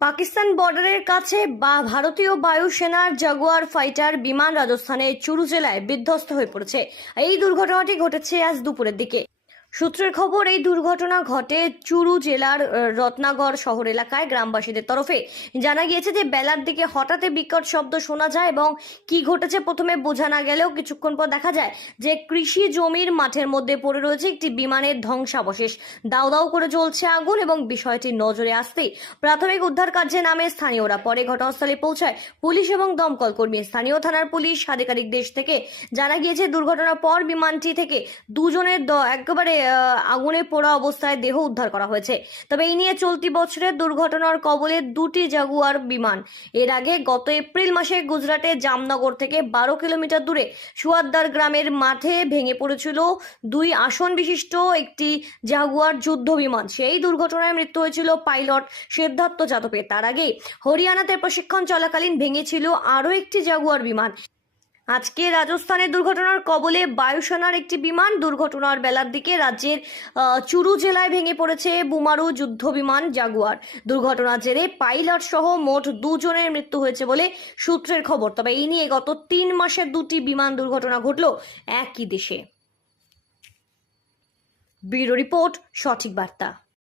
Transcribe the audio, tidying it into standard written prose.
পাকিস্তান বর্ডারের কাছে ভারতীয় বায়ুসেনার জাগুয়ার ফাইটার বিমান রাজস্থানের চুরু জেলায় বিধ্বস্ত হয়ে পড়েছে। এই দুর্ঘটনাটি ঘটেছে আজ দুপুরের দিকে। সূত্রের খবর, এই দুর্ঘটনা ঘটে চুরু জেলার রত্নাগড় শহর এলাকায়। গ্রামবাসীদের তরফে জানা গিয়েছে যে বেলার দিকে হঠাৎ বিকট শব্দ শোনা যায় এবং কি ঘটেছে প্রথমে বোঝা না গেলেও কিছুক্ষণ পর দেখা যায় যে কৃষি জমির মাঠের মধ্যে পড়ে রয়েছে একটি বিমানের ধ্বংসাবশেষ। দাউ দাউ করে জ্বলছে আগুন এবং বিষয়টি নজরে আসতেই প্রাথমিক উদ্ধার কার্যে নামে স্থানীয়রা। পরে ঘটনাস্থলে পৌঁছায় পুলিশ এবং দমকল কর্মী। স্থানীয় থানার পুলিশ আধিকারিকদের থেকে জানা গিয়েছে দুর্ঘটনার পর বিমানটি থেকে দুজনের একেবারে আগুনে পোড়া অবস্থায় দেহ উদ্ধার করা হয়েছে। তবে এই নিয়ে চলতি বছরের দুর্ঘটনার কবলে দুটি জাগুয়ার বিমান। এর আগে গত এপ্রিল মাসে গুজরাটের জামনগর থেকে 12 কিলোমিটার দূরে সুয়াদ্দার গ্রামের মাঠে ভেঙে পড়েছিল দুই আসন বিশিষ্ট একটি জাগুয়ার যুদ্ধ বিমান। সেই দুর্ঘটনায় মৃত্যু হয়েছিল পাইলট সিদ্ধার্থ যাদবের। তার আগে হরিয়ানাতে প্রশিক্ষণ চলাকালীন ভেঙেছিল আরও একটি জাগুয়ার বিমান। আজকে রাজস্থানের দুর্ঘটনার কবলে বায়ুসেনার একটি বিমান। দুর্ঘটনার বেলার দিকে রাজ্যের চুরু জেলায় ভেঙে পড়েছে বুমারু যুদ্ধ বিমান জাগুয়ার। দুর্ঘটনার জেরে পাইলট সহ মোট দুজনের মৃত্যু হয়েছে বলে সূত্রের খবর। তবে এই নিয়ে গত 3 মাসে দুটি বিমান দুর্ঘটনা ঘটল একই দেশে। ব্যুরো রিপোর্ট, সঠিক বার্তা।